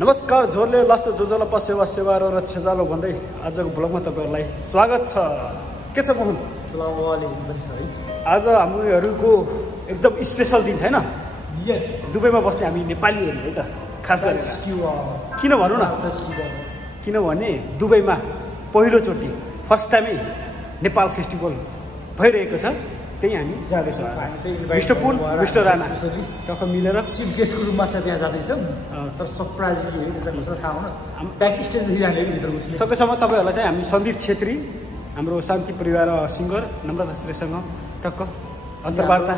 नमस्कार झोरले लास्ट जोजोला पसेवा सेवा र छेजालो भन्दै आजको ब्लगमा तपाईहरुलाई स्वागत छ। के छ मोहन? अस्सलाम वालेकुम पनि छ है। आज हामीहरुको एकदम स्पेशल दिन छैन? यस, दुबईमा बस्ने हामी नेपालीहरु है त खास गरेर किन भनौं न फेस्टिभल, किनभने दुबईमा पहिलो चोटी फर्स्ट टाइमै नेपाल फेस्टिभल भइरहेको छ। त्यही हामी जाँदै छौं। मिस्टर पुन, मिस्टर राणा टक्क मिलेर चिफ गेस्टको रूपमा चाहिँ त्यहाँ जाँदै छौं। तर सरप्राइज के हो त्यसको कसो थाहा हुन। हामी ब्याक स्टेज देखि जाने भित्र घुस्ने। सकेसम्म तपाईहरुलाई चाहिँ हामी सन्दीप छेत्री, हाम्रो शान्ति परिवार सिंगर नम्रता श्रेष्ठसँग टक्क अन्तर्वार्ता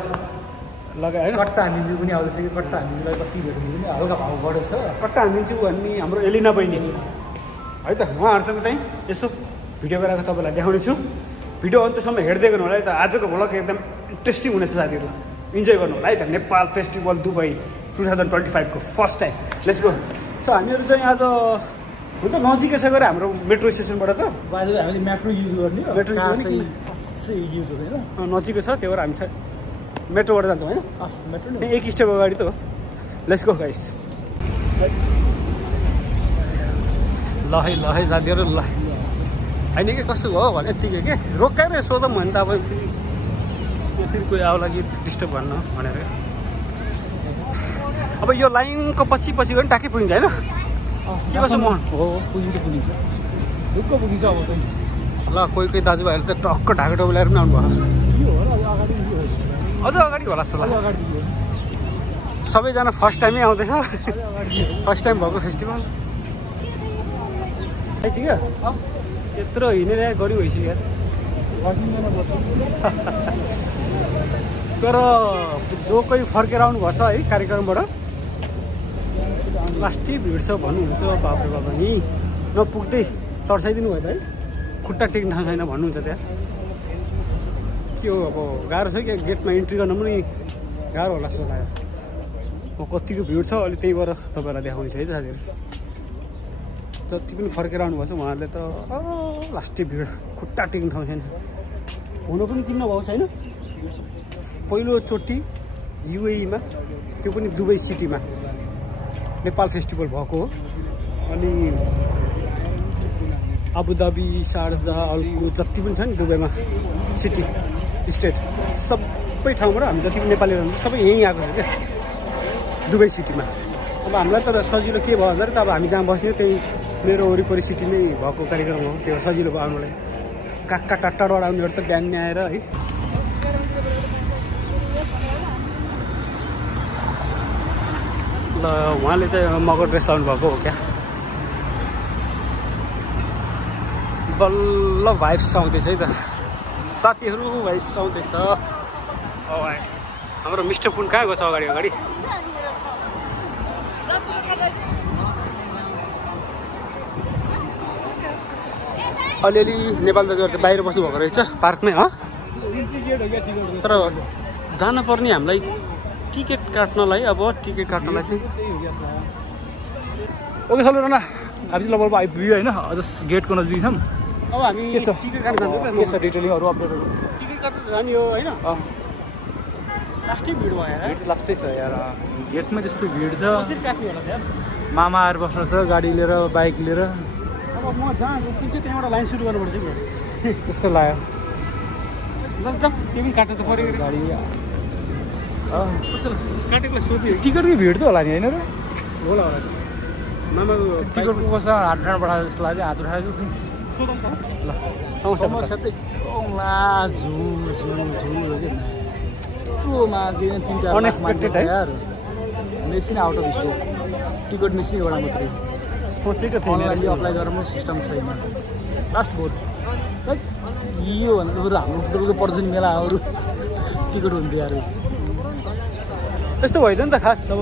लगाए हैन। कट्टा हानिदिन्छु पनि आउँदैछ कि कट्टा हानिदिन्जुलाई कति भेट्नु पनि हल्का भाव बढेछ। कट्टा हानिदिन्छु भन्ने हाम्रो एलिना बहिनी है त, उहाँहरुसँग चाहिँ यसो भिडियो गरेर तपाईलाई देखाउने छु। भिडियो अन्तसम्म हेर्दै गर्नु होला है त। आजको भ्लग एकदम इन्ट्रेस्टिङ हुनेछ साथीहरु, इन्जोय गर्नु होला है त। नेपाल फेस्टिभल दुबई 2025 को first time. Let's go. So हामीहरु चाहिँ आज हुन त नजिकै छ गरे हाम्रो मेट्रो स्टेसनबाट त। बाइ द वे हामीले मेट्रो युज गर्ने हो। मेट्रो कार चाहिँ कसै युज हुँदैन। नजिकै छ, त्यही भएर हामी चाहिँ मेट्रोबाट जान्छौँ हैन। मेट्रो नि एक स्टेप अगाडि त हो। Let's go guys. ल है साथीहरु, ल हैन के कसो हो भने यतिकै के रोकाएर सोधौँ भने त अब फेरि कोही आउला कि डिस्टर्ब गर्न भनेर। अब यो लाइनको पछि गयो नि टाकै पुगिन्छ हैन? के कसो मोहन? हो, पुगिन्छ ढुक्क पुगिन्छ अब चाहिँ। ल कोही दाजुभाइहरू त टक्क ढाका टोपी ल्याएर पनि आउनु भयो। के हो र अगाडि अझ अगाडि होला जस्तो लाग्यो। अगाडि सबैजना फर्स्ट टाइमै आउँदैछ। फर्स्ट टाइम भएको फेस्टिभल आइसक्यो। यत्रो हिँडेर गरी भइसक्यो तर जो कोही फर्केर आउनुभएको छ है कार्यक्रमबाट, लास्टै भिड छ भन्नुहुन्छ। बाप्रे बाबा, यहीँ नपुग्दै तर्साइदिनु भयो त है। खुट्टा टेक्न छैन भन्नुहुन्छ त्यहाँ। के हो अब गाह्रो छ क्या, गेटमा इन्ट्री गर्न पनि गाह्रो होला जस्तो लाग्यो। कतिको भिड छ अहिले, त्यही भएर तपाईँहरूलाई देखाउने छु है त साथीहरू। जति पनि फर्केर आउनुभएको छ उहाँहरूले त लास्टै भिड, खुट्टा टेक्ने ठाउँ छैन। हुनु पनि किन्न भएको छैन। पहिलोचोटि युएईमा, त्यो पनि दुबई सिटीमा नेपाल फेस्टिभल भएको हो। अनि अबुधाबी, शारजा, अल्कु जति पनि छ नि दुबईमा सिटी स्टेट, सबै ठाउँबाट हामी जति पनि नेपालीहरू हुन्छ सबै यहीँ आएको छ क्या दुबई सिटीमा। अब हामीलाई त सजिलो के भयो भन्दाखेरि त अब हामी जहाँ बस्यो त्यही मेरो वरिपरि सिटीमै भएको कार्यक्रम हो। त्यो सजिलो भयो आउनुलाई। काका टाढाबाट आउनेहरू त बिहान नै आएर है। ल उहाँले चाहिँ मगर ड्रेस लाउनु भएको हो क्या। बल्ल भाइब्स आउँदैछ है त साथीहरू, भाइब्स आउँदैछ। हाम्रो मिस्टर पुन कहाँ गएको छ? अगाडि अलिअलि नेपाल दाजुहरू त बाहिर बस्नुभएको रहेछ पार्कमै हो। तर जानुपर्ने हामीलाई टिकट काट्नलाई, अब टिकट काट्नलाई चाहिँ ओके चलो राणा, हामी लगभग आइपुग्यो होइन। अझ गेटको नजिक छौँ। अब हामी के छ टिकट काट्न जान्छ त। के छ डिटेलिङहरू अपडेटहरू? टिकट काट्न जाने हो होइन। लास्टै भिड भयो यार। भिड लास्टै छ यार, गेटमा त्यस्तो भिड छ। कसरी काट्ने होला यार? मामाहरू बस्नु छ गाडी लिएर, बाइक लिएर। अब म जहाँ रोकिन्छ त्यहाँबाट लाइन सुरु गर्नुपर्छ नि। त्यस्तो लाग्यो जस्ट त्यो पनि काट्नु त पऱ्यो गाडी। काटेको सोध्यो टिकटकै भिड त होला नि होइन र? होला मामाको टिकटको कसो हात उठाएर पठाएको जस्तो लाग्यो। हात उठाएको सोधौँ त ल। समस्या त झुल हो कि माग्दैन 3-4 अनएक्सपेक्टेड है यार। Machine out of stuck, ticket machine एउटा मात्रै। सोचेको थिएँ अनलाइनले अप्लाई गर्न पनि सिस्टम छैन। लास्ट भोट यो भन्दा बरु हाम्रो फुटबलको पर्छ नि मेलाहरू टिकट हुन्थ्यो यार। त्यस्तो भइदियो नि त। खास अब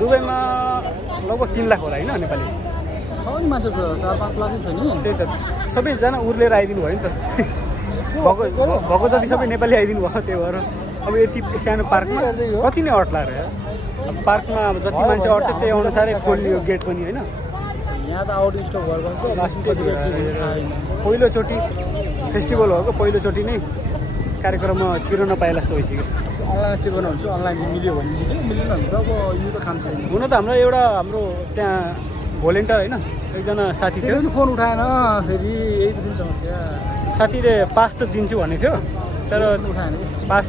दुबईमा लगभग 3 लाख होला होइन नेपाली छ नि मान्छे, 4-5 लाखै छ नि। त्यही त सबैजना उर्लेर आइदिनु भयो नि त। भएको जति सबै नेपाली आइदिनु भयो। त्यही भएर अब यति सानो पार्कमा कति नै अट्ला र यार। पार्कमा अब जति मान्छे अट्छ त्यही अनुसारै खोलियो गेट पनि होइन। यहाँ त आउट स्टक भएर बस्छ। पहिलोचोटि फेस्टिभल भएको, पहिलोचोटि नै कार्यक्रममा छिर्न नपाएला जस्तो भइसक्यो। अनलाइन चेक गर्नुहुन्छ, अनलाइन मिल्यो भने मिल्यो, मिलेन भने त अब यो त काम छैन। हुन त हाम्रो एउटा हाम्रो त्यहाँ भोलिन्टियर होइन एकजना साथी थियो फोन उठाएन फेरि यही त समस्या साथीले पास त दिन्छु भनेको थियो तर उठाएन पास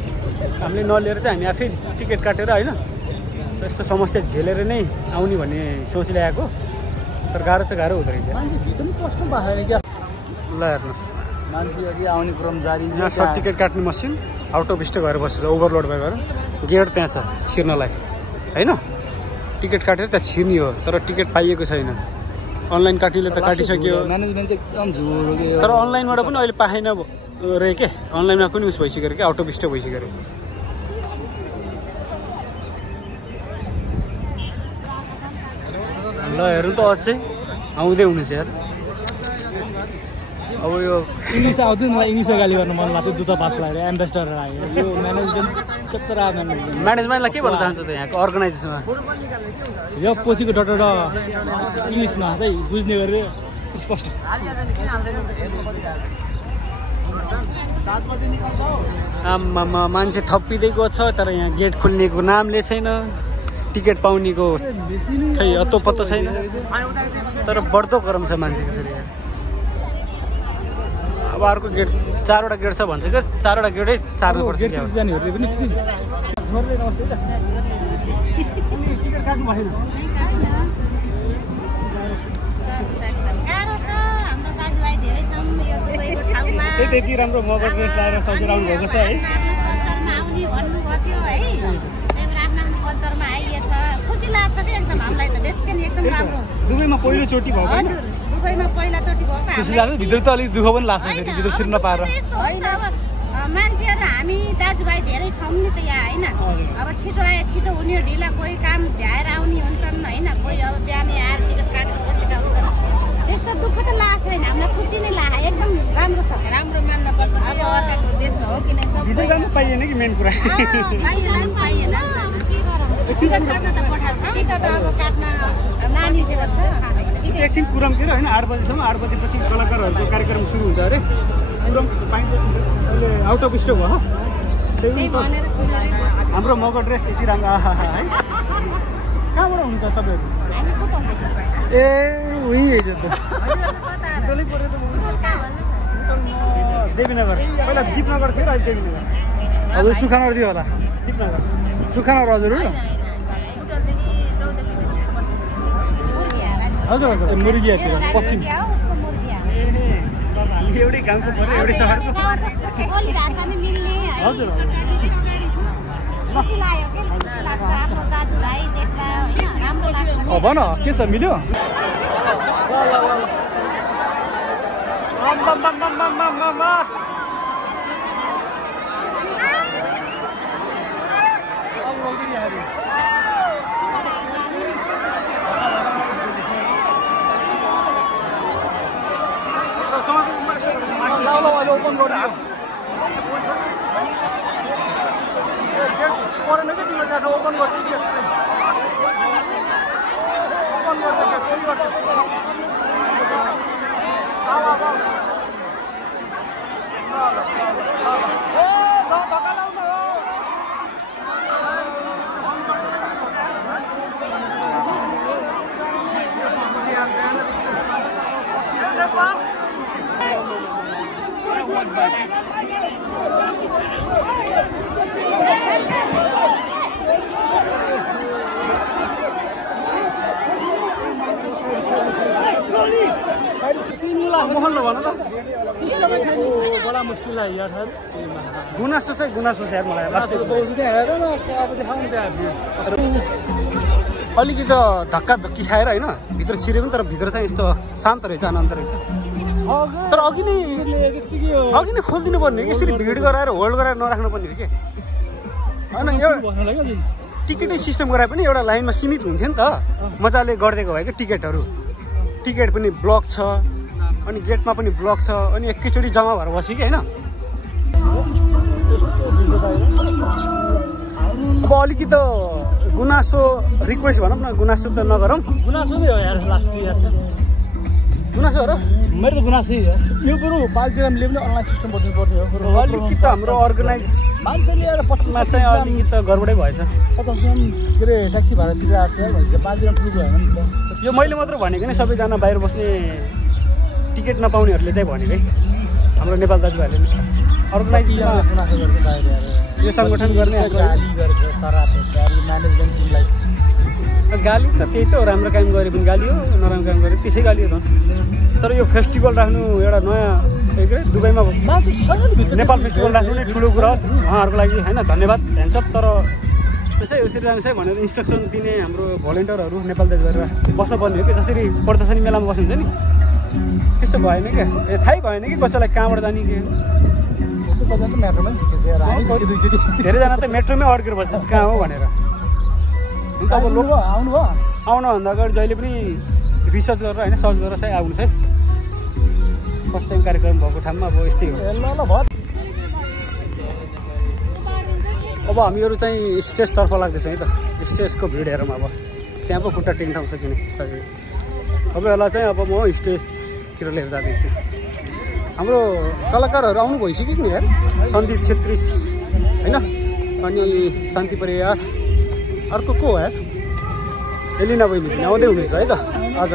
हामीले नलिएर चाहिँ हामी आफै टिकट काटेर होइन यस्तो समस्या झेलेर नै आउने भन्ने सोचिरहेको तर गाह्रो त गाह्रो हुँदो रहेछ मान्छे भित्र पनि पस्नु पाएन क्या ल हेर्नुहोस् मान्छे अघि आउने क्रम जारी यहाँ सब टिकट काट्ने मसिन आउट अफ स्टक भएर बसेको छ ओभरलोड भएर गेट त्यहाँ छ छिर्नलाई होइन टिकट काटेर त्यहाँ छिर्ने हो तर टिकट पाइएको छैन अनलाइन काटिले त काटिसक्यो म्यानेजमेन्ट चाहिँ एकदम झुरो तर अनलाइनबाट पनि अहिले पाएन रहे के अनलाइनमा पनि उस भइसक्यो क्या आउट अफ स्टक भइसक्यो ल हेर्नु त अझै आउँदै हुनेछ यार अब यो इङ्ग्लिस आउँथ्यो मलाई इङ्ग्लिस गाली गर्न मन लाग्थ्यो दुता पास लगाएर एम्बेसडर आयो यो म्यानेजमेन्ट चच्चरा म्यानेजमेन्टलाई के भन्न चाहन्छ त यहाँको अर्गनाइजेसनमा यो पछिको डटर इङ्ग्लिसमा चाहिँ बुझ्ने गरेर स्पष्ट आम्मामा मान्छे थपिँदैको छ तर यहाँ गेट खुल्नेको नामले छैन टिकट पाउनेको खै अत्तो पत्तो छैन तर बढ्दो गरम छ मान्छेको फेरि अब अर्को गेट 4वटा गेट छ भन्छ क्या 4वटा गेटै चार्नुपर्छ जानेहरूले पनि टिकट काट्नु भएन त्यति राम्रो मगर ड्रेस लगाएर सजिलो आउनु भएको छ है दुबईमा पहिलोचोटि भएको खुसी लाग्छ भित्र त अलिक दुःख पनि लाग्छ फेरि भित्र सिर्न पाएर मान्छेहरू हामी दाजुभाइ धेरै छौँ नि त यहाँ होइन अब छिटो आए छिटो हुने ढिला कोही काम भ्याएर आउने हुन्छन् होइन कोही अब बिहानै आएर टिकट काटेर बसेका हुन्छन् त्यस्तो दुःख त लागेको छैन हामीलाई खुसी नै लाग्यो एकदम राम्रो छ राम्रो मान्न पर्छ अब अर्काको देशमा हो कि नै सब पाइएन कि मेन कुरा पाइएन टिकट काट्न त पठाएको छ टिकट अब काट्न नानीतिर छ एकछिन कुरम के होइन 8 बजीसम्म 8 बजेपछि कलाकारहरूको कार्यक्रम सुरु हुन्छ अरे कुरम पाइन्छ अहिले आउट अफ स्टक भयो हाम्रो मगर ड्रेस यति राम्रो आहा है कहाँबाट हुन्छ तपाईँहरू ए उही है त देवीनगर पहिला दिपनगर थियो अहिले देवीनगर हजुर सुखानगर थियो होला दिपनगर सुखानगर हजुर हजुर हजुर मुर्गियातिर पश्चिम एउटै गाउँको पऱ्यो एउटै सहरको हजुर भन के छ मिल्यो ओपन गरिदियो ओपन गर्छु मोहल्ला भन त बडा मुस्किल है यार गुनासो चाहिँ गुनासो छ यार मलाई लास्ट अलिकति धक्का धक्की खाएर होइन भित्र छिरे पनि तर भित्र चाहिँ यस्तो शान्त रहेछ आनन्द रहेछ तर अघि नै खोलिदिनु पर्ने हो यसरी भिड गराएर होल्ड गराएर नराख्नु पर्ने हो कि होइन एउटा टिकटै सिस्टम गराए पनि एउटा लाइनमा सीमित हुन्थ्यो नि त मजाले गरिदिएको भए कि टिकट पनि ब्लक छ अनि गेटमा पनि ब्लक छ अनि एकैचोटि जम्मा भएर बस्यो कि होइन अब अलिकति गुनासो रिक्वेस्ट भनौँ न गुनासो त नगरौँ गुनासो नै हो यार लास्ट इयर गुनासो हो र मेरो त गुनासो यो बरु पार्टीतिर पनि अनलाइन सिस्टम बदल्नु पर्ने हो अलिकति त हाम्रो अर्गनाइज मान्छेले एउटा 25 चाहिँ अलिकति त गडबडै भएछ 50 ग्राम के अरे ट्याक्सी भाडा तिरेर आएको छ भनेर 5 ग्राम पुग्यो होइन नि त यो मैले मात्र भनेको नि सबैजना बाहिर बस्ने टिकट नपाउनेहरूले चाहिँ भनेको है हाम्रो नेपाल दाजुभाइहरूले अर्गनाइज गुनासो गर्ने बाहिर यो सङ्गठन गर्ने गाली गरेको सराप म्यानेजमेन्ट टिमलाई गाली त त्यही त हो राम्रो काम गरे पनि गाली हो नराम्रो काम गरे त्यसै गाली हो त तर यो फेस्टिभल राख्नु एउटा नयाँ के दुबईमा मान्छे छैन नि भित्र नेपाल फेस्टिभल राख्नु नै ठुलो कुरा हो उहाँहरूको लागि होइन धन्यवाद ह्यान्डसअप तर त्यसै यसरी जानुहोस् है भनेर इन्स्ट्रक्सन दिने हाम्रो भलिन्टियरहरू नेपाल दाजुभाइहरू बस्नुपर्ने हो कि जसरी प्रदर्शनी मेलामा बस्नुहुन्छ नि त्यस्तो भएन क्या थाहै भएन कि कसैलाई कहाँबाट जाने के धेरैजना त मेट्रोमै अड्केर बस्छ कहाँ हो भनेर अब लोक आउनुभन्दा अगाडि जहिले पनि रिसर्च गरेर होइन सर्च गरेर चाहिँ आउनुहोस् है फर्स्ट टाइम कार्यक्रम भएको ठाउँमा अब यस्तै हो अब हामीहरू चाहिँ स्टेजतर्फ लाग्दैछौँ है त स्टेजको भिड हेरौँ अब त्यहाँ पो खुट्टा टेक्न ठाउँ सकिने तपाईँहरूलाई चाहिँ अब म स्टेजतिर लिएर जाँदैछु हाम्रो कलाकारहरू आउनु भइसक्यो नि यार सन्दीप छेत्री होइन अनि शान्ति परियार अर्को को हो यार एलिना बहिनी पनि आउँदै हुनुहुन्छ है त आज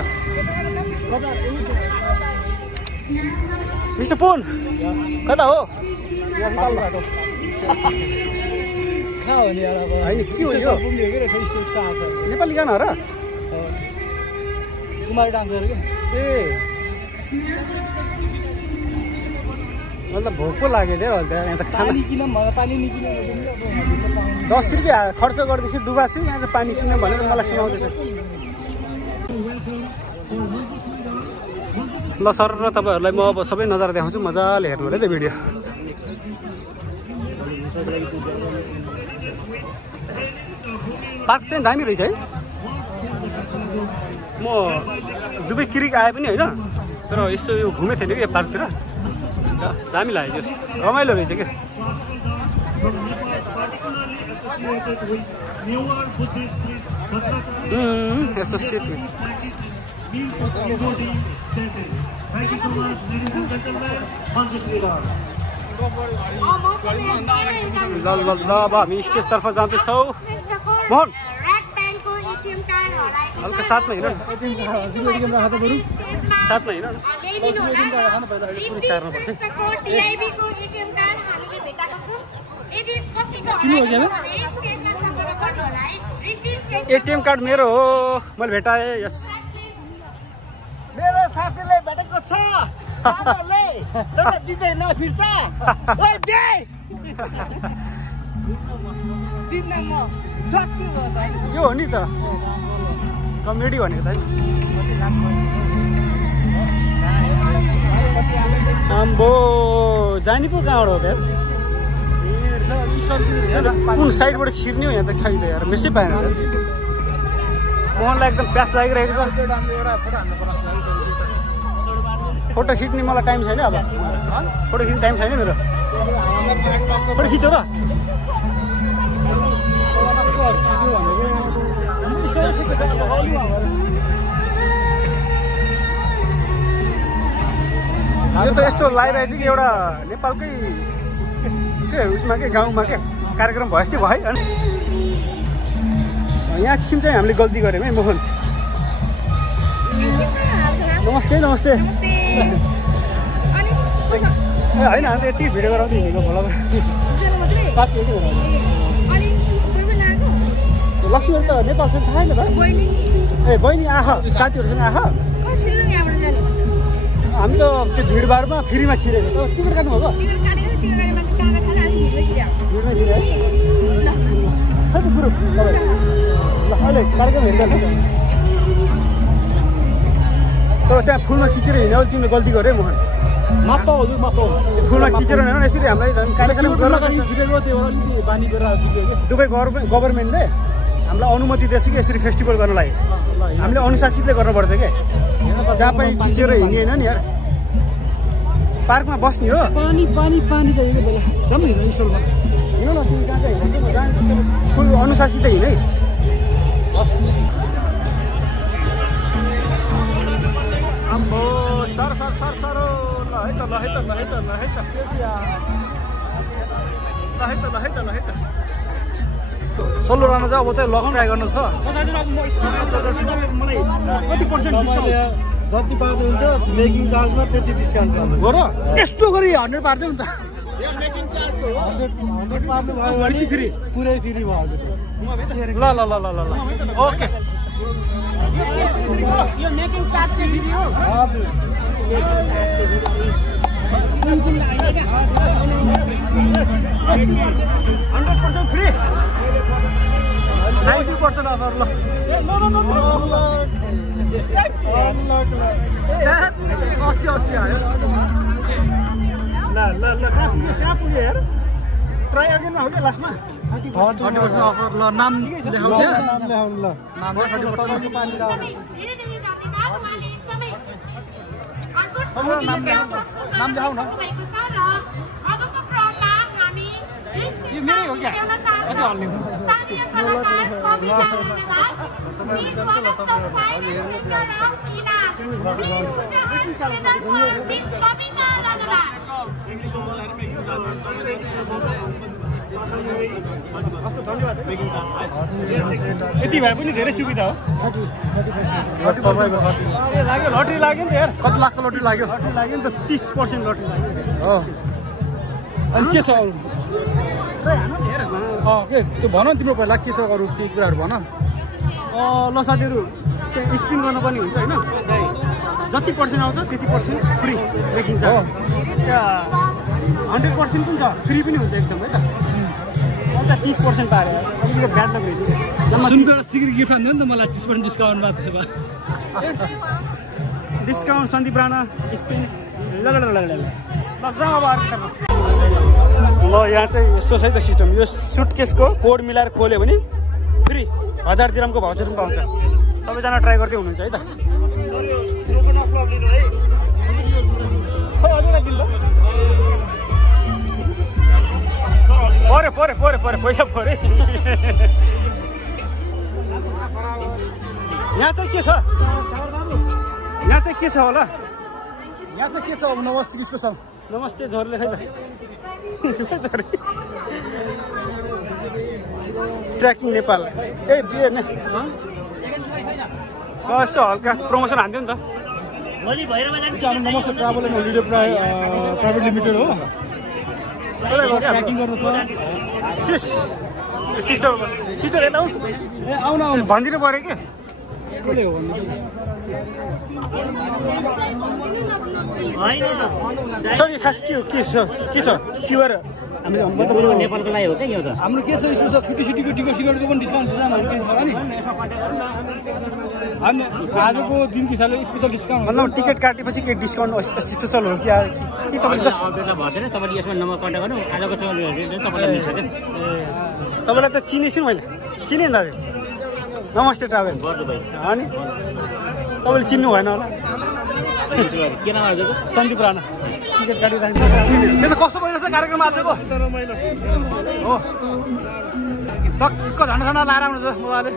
मिस्टर पोन कता हो होइन के हो यो नेपाली गाना हो र कुमारी डान्सर के ए मतलब भोक पो लाग्यो धेरै अहिले त यहाँ त खाना पानी निकिन 10 रुपियाँ खर्च गर्दैछु डुबाछु यहाँ चाहिँ पानी किन भनेर मलाई सुनाउँदैछ ल सर र तपाईँहरूलाई म अब सबै नजारा देखाउँछु मजाले हेर्नु होला है त भिडियो पार्क चाहिँ दामी रहेछ है म दुबई किरिक आए पनि होइन तर यस्तो यो घुमेको थिएन कि यो पार्कतिर दामी लाग्यो रमाइलो रहेछ क्या एसोसिएट ल ल ल अब हामी स्टेजतर्फ जाँदैछौँ मोहन हल्का साथमा हिँड साथमा हिँड एटिएम कार्ड मेरो हो मैले भेटाएँ यस मेरो साथीले भेटेको छ दिँदैन फिर्ता यो हो नि त कमेडी भनेको त आम्बो जानी पो कहाँबाट हो त कुन साइडबाट छिर्ने हो यहाँ त खै त यार मेसै पाएन मोहनलाई एकदम प्यास लागिरहेको छ फोटो खिच्ने मलाई टाइम छैन अब फोटो खिच्ने टाइम छैन मेरो फोटो खिचौ र यो त यस्तो लागिरहेछ कि एउटा नेपालकै के उसमा के गाउँमा के कार्यक्रम भयो जस्तै भयो है यहाँ किसिम चाहिँ हामीले गल्ती गऱ्यौँ है मोहन नमस्ते नमस्ते ए होइन अन्त यति भिडियो गराउँदै हिँडेको भोला साथी लक्ष्मी त नेपाल छ थाहा छैन त ए बहिनी आह साथीहरूसँग आह हामी त त्यो भिडभाडमा फ्रीमा छिरेको त टिकट काट्नुभएको भिडमै छिरे है गुरु ल अहिले कार्यक्रम हेर्दैछ तर त्यहाँ फुलमा खिचेर हिँड्यो तिमीले गल्ती गऱ्यो है मोहन मापा हजुर मापा फुलमा खिचेर हिँड्यो यसरी हामीलाई कार्यक्रम दुबई गभर्मेन्टले हामीलाई अनुमति दिएछ कि यसरी फेस्टिभल गर्नलाई हामीले अनुशासितले गर्नुपर्छ क्या जहाँ पनि खिचेर हिँड्ने होइन नि यार पार्कमा बस्ने हो पानी पानी पानी चाहिएको बेला जाम हिँड्नु स्टलमा हिँड न तिमी कहाँ कहाँ हिँड्नु फुल अनुशासित हिँड है बस सरसरो ल है त सोलो रहनु चाहिँ अब चाहिँ लक ट्राई गर्नु छ मलाई कति पर्सेन्ट डिस्काउन्ट जति पाउनुहुन्छ मेकिङ चार्जमा त्यति डिस्काउन्ट गर्नु हो र यस्तो गरी 100 पार्दै हुन्छ मेकिङ चार्जको 100 पार्नु भयो भने फ्री पुरै फ्री भयो हजुर ल ओके यो मेकिङ चार्ज चाहिँ फेरि हो हजुर 100% फ्री 90% अफर ल 80 आयो ल कहाँ पुग्यो यार ट्राई अगेनमा हो क्या लास्टमा 30% अफर ल नाम देखाउँछ नाम लेखाउनु ल नाम 30% नाम देखाउ न यो मेरै हो क्या कति हाल्ने यति भए पनि धेरै सुविधा हो लाग्यो लटरी लाग्यो नि त यार कति लाखको लटरी लाग्यो लटरी लाग्यो नि त 30% लटरी लाग्यो हो अनि के छ अरू के त्यो भन तिम्रो पहिला के छ अरू केही कुराहरू भन ल साथीहरू त्यहाँ स्पिन गर्नुपर्ने हुन्छ होइन जति पर्सेन्ट आउँछ त्यति पर्सेन्ट फ्री मेकिङ चार्ज त्यहाँ 100% पनि छ फ्री पनि हुन्छ एकदम है त अन्त 30% पाएर अलिकति ब्याड लाग्यो सुनको एउटा सिक्रेट गिफ्ट आउँदैन नि त मलाई 30% डिस्काउन्ट भएको छ डिस्काउन्ट सन्दीप राणा स्पिन ल यहाँ चाहिँ यस्तो छ है त सिस्टम यो सुटकेसको कोड मिलाएर खोल्यो भने फ्री 1000 दिरहमको भाउचर पनि पाउँछ सबैजना ट्राई गर्दै हुनुहुन्छ है त पऱ्यो पैसा पऱ्यो यहाँ चाहिँ के छ होला यहाँ चाहिँ के छ अब नमस्ते स्पेसल नमस्ते झोरले खै त ट्र्याकिङ नेपाल बियर नै यस्तो हल्का प्रमोसन हान्थ्यो नि त नमस्ते travel and holiday private limited हो ट्र्याकिङ गर्नु छ सिस्टर यता ए आउन भनिदिनु पऱ्यो कि कसले हो भन्नु सरी खास के छ क्युआर नेपालको लागि हो क्या यो त हाम्रो के छ स्पेसल छुट्टीको टिकटको पनि डिस्काउन्ट सिस्टमहरू के छ होला नि अनि आजको दिन किसानले स्पेसल डिस्काउन्ट मतलब टिकट काटेपछि के डिस्काउन्ट स्पेसल हो कि तपाईँले जस्ट भएन तपाईँले यसमा नम्बर कन्ट्याक्ट गर्नु आजको तपाईँलाई मिल्छ क्या तपाईँलाई त चिनेछु मैले चिने नि दाजु नमस्ते ट्राभल अनि तपाईँले चिन्नु भएन होला के नाम आएको सन्दीप राणा टिकट काटिराख्नु त्यो त कस्तो भइरहेछ कार्यक्रम आजको हो टक्क झन्डा लाएर आउनु छ मजाले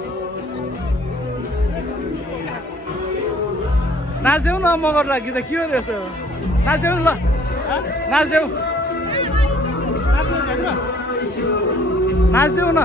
नाच्देऊ न मगर लागि त के हो यस्तो नाच्देऊ न ल नाच्देऊ न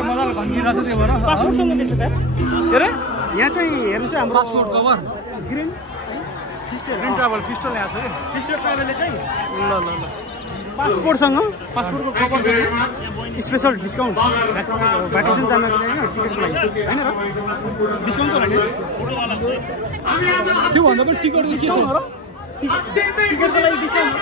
मजाले घन्टिरहेछ त्यो भएर पासपोर्टसँग देख्छ त के अरे यहाँ चाहिँ हेर्नुहोस् है हाम्रो passport cover green green travel festival यहाँ छ कि फिस्टर ट्राभलले चाहिँ ल पासपोर्टसँग पासपोर्टको कभरसँग स्पेसल डिस्काउन्ट भ्याकेसन जानको लागि टिकटको लागि होइन र डिस्काउन्ट त होइन त्यो भन्दा पनि टिकट के छ र टिकटको लागि डिस्काउन्ट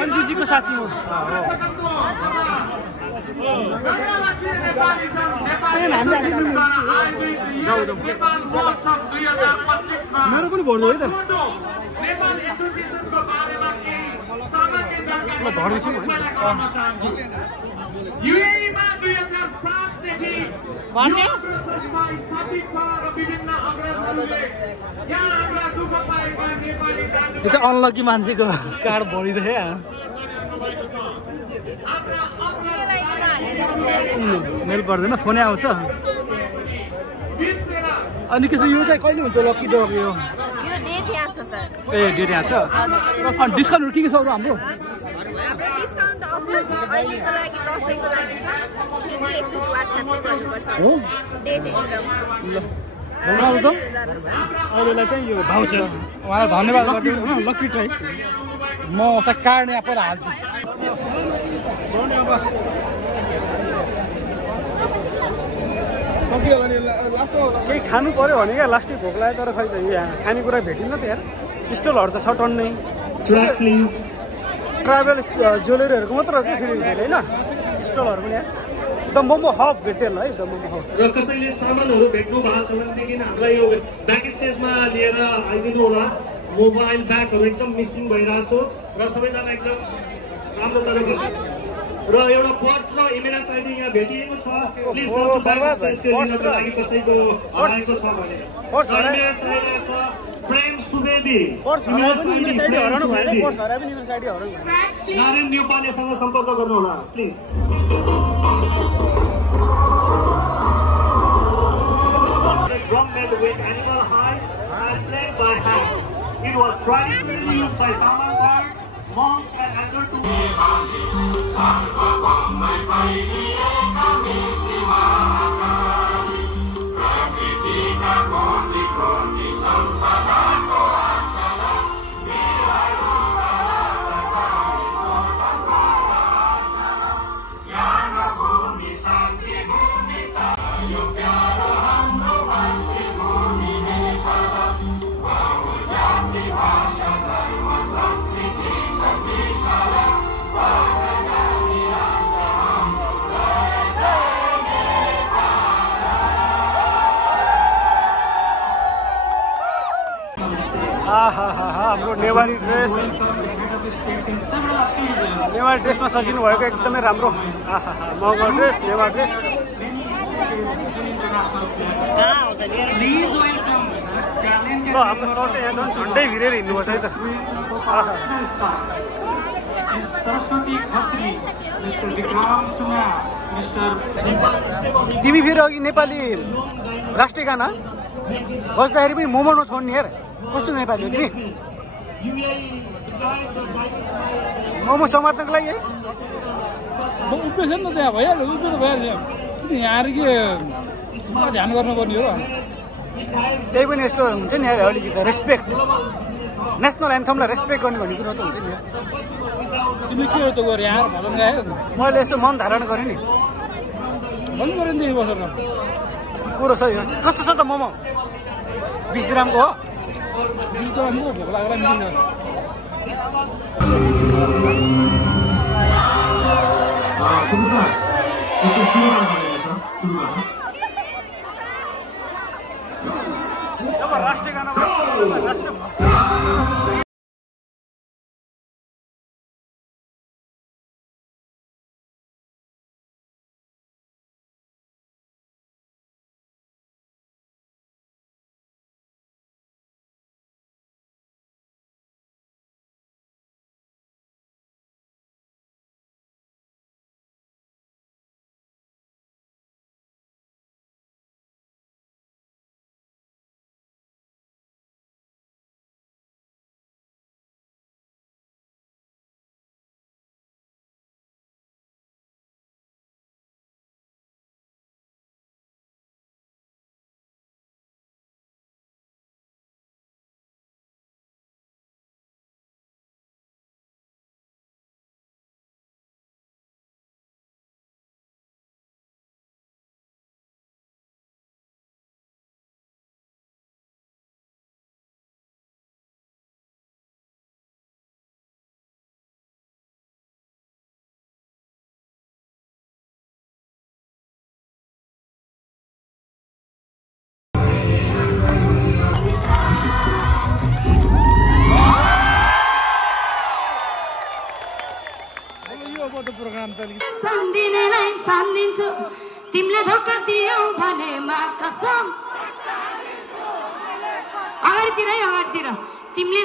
अन्जुजीको साथी हो मेरो पनि भर्नु है त भर्दैछु यो चाहिँ अनलकी मान्छेको कार्ड भरिदिए मेल पर्दैन फोनै आउँछ अनि के छ यो चाहिँ कहिले हुन्छ लकी डग यो डेट यहाँ छ सर ए डेट यहाँ छ अनि डिस्काउन्टहरू के छ अरू हाम्रो हाम्रो डिस्काउन्ट अफर अहिलेको लागि दसैँको लागि छ यो चाहिँ एकचोटि वाट्सएपमै गर्नुपर्छ हो डेट हेरेर ल भन्नु त जानुहोस् सर अरूलाई चाहिँ यो भाउचर उहाँलाई धन्यवाद गरिदिनु लकी ट्राई म चाहिँ कार्ड यहाँ पर हाल्छु केही खानु पर्यो भने क्या लास्टै भोक लाग्यो तर खै त यहाँ खानेकुरा भेटिन्न त यार स्टलहरू त छ टन्नै ट्राभल ज्वेलरीहरूको मात्र फेरि होइन स्टलहरू पनि यहाँ द मोमो हब भेट्यो होला है द मोमो हब र कसैले सामानहरू भेट्नु भएको छ भनेदेखि हामीलाई यो ब्याक स्टेजमा लिएर आइदिनु होला मोबाइल ब्यागहरू एकदम मिसिङ भइरहेको छ र सबैजना एकदम राम्रो तरिकाले र एउटा पर्स र इमेल आइडी यहाँ भेटिएको छ प्लिज लिनको लागि कसैको हराएको छ भने प्रेम सुवेदी नारायण न्युपानेसँग सम्पर्क गर्नु होला please drum made with animal hide and played by hand. It was traditionally used by Tamangar, monks and elder to हाम्रो नेवारी ड्रेसमा सजिनु भएको एकदमै राम्रो मगर ड्रेस नेवार ड्रेस ल हाम्रो सर्ट यहाँ झन् झन्डै भिरेर हिँड्नुपर्छ है त तिमी फेरि अघि नेपाली राष्ट्रिय गाना बस्दाखेरि पनि मोमो नछोड्ने यार कस्तो नेपाली हो तिमी मोमो समात्नको लागि है उभिएछ नि त त्यहाँ भइहाल्यो उभियो त भइहाल्यो यहाँ के ध्यान गर्नुपर्ने हो त्यही पनि यस्तो हुन्छ नि यार अलिकति रेस्पेक्ट नेसनल एन्थमलाई रेस्पेक्ट गर्ने भन्ने कुरो त हुन्छ नि तिमीले के हो त गरे यहाँ भलन गयो मैले यसो मन धारण गरेँ नि भन्नु पऱ्यो नि बसेर कुरो छ यो कस्तो छ त मोमो 20 ग्रामको हो भोक लागेर मिल्दैन राष्ट्रिय गाना पर्यो प्रोग्राम त अलिकति सम्झिनेलाई सम्झिन्छु तिमीले धोका दियौ भने मा कसम अगाडितिर तिमीले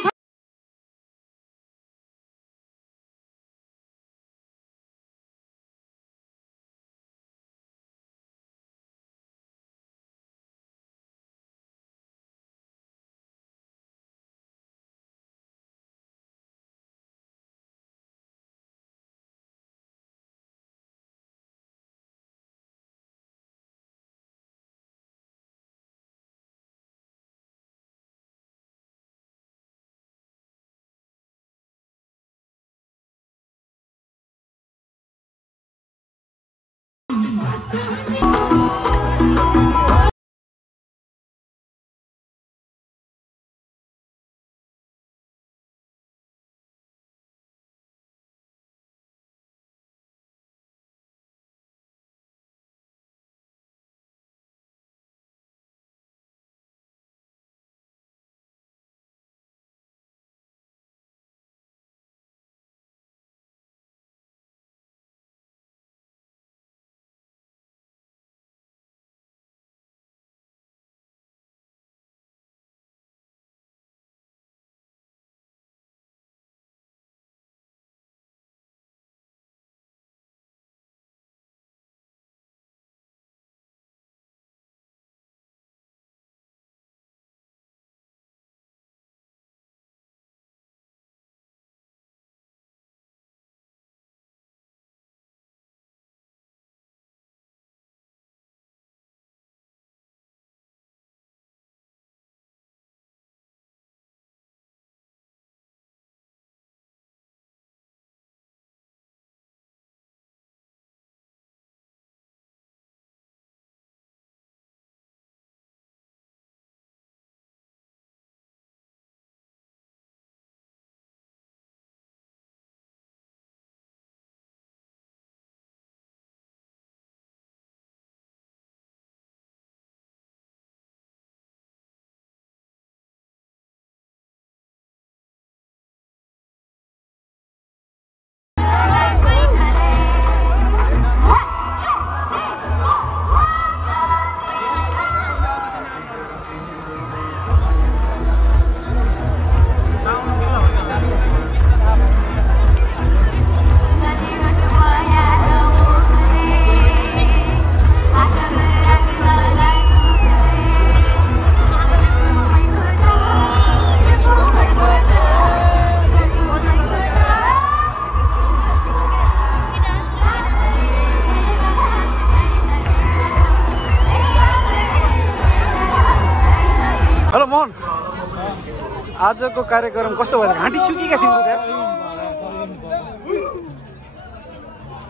आजको कार्यक्रम कस्तो भयो? घाँटी सुकिका थियौ त्यहाँ?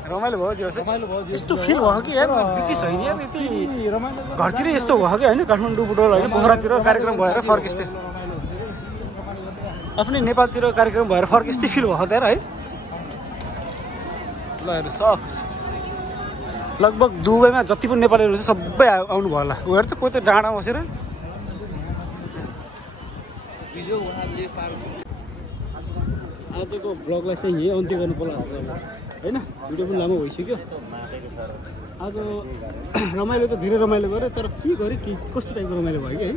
रमाइलो भयो यस्तो फिल भयो कि यार ब्रिटिस होइन यार यति घरतिर यस्तो भयो कि होइन काठमाडौँ बुटोल होइन पोखरातिर कार्यक्रम भएर फर्केस्थे आफ्नै नेपालतिर कार्यक्रम भएर फर्केस्थे फिल भयो त्यहाँ है। ल हेर सफ्ट लगभग दुबईमा जति पनि नेपालीहरू छ सबै आउनु भयो होला। उनीहरू त कोही त डाँडा बसेर आजको भ्लगलाई चाहिँ यही अन्त्य गर्नु पर्ला जस्तो छ होइन। भिडियो पनि लामो भइसक्यो। आज रमाइलो त धेरै रमाइलो गऱ्यो तर के गरेँ के कस्तो टाइपको रमाइलो भयो कि है।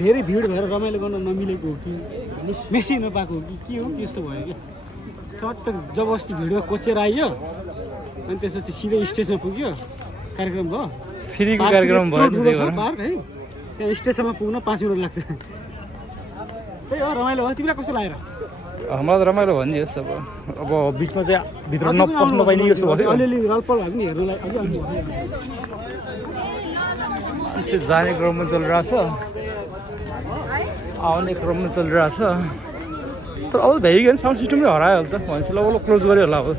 धेरै भिड भएर रमाइलो गर्न नमिलेको हो कि मेसी नपाएको हो कि के हो त्यस्तो भयो कि सट्ट जबरजस्ती भिडियो कोचेर आइयो अनि त्यसपछि सिधै स्टेजमा पुग्यो कार्यक्रम भयो। फ्रीको कार्यक्रम भयो पार्क है त्यहाँ स्टेजमा पुग्न 5 मिनट लाग्छ। त्यही हो रमाइलो भयो। तिमीलाई कस्तो लाग्यो? हामीलाई त रमाइलो भयो नि यस अब बिचमा चाहिँ भित्र नपस्न नपाइने जस्तो भयो। अलिअलि रलपल भए पनि हेर्नुलाई अझै आउनु भयो। जाने क्रममा चलिरहेछ आउने क्रममा चलिरहेछ तर अब भइगयो नि साउन्ड सिस्टमले हरायो होला त भनेपछि ल क्लोज गऱ्यो होला अब।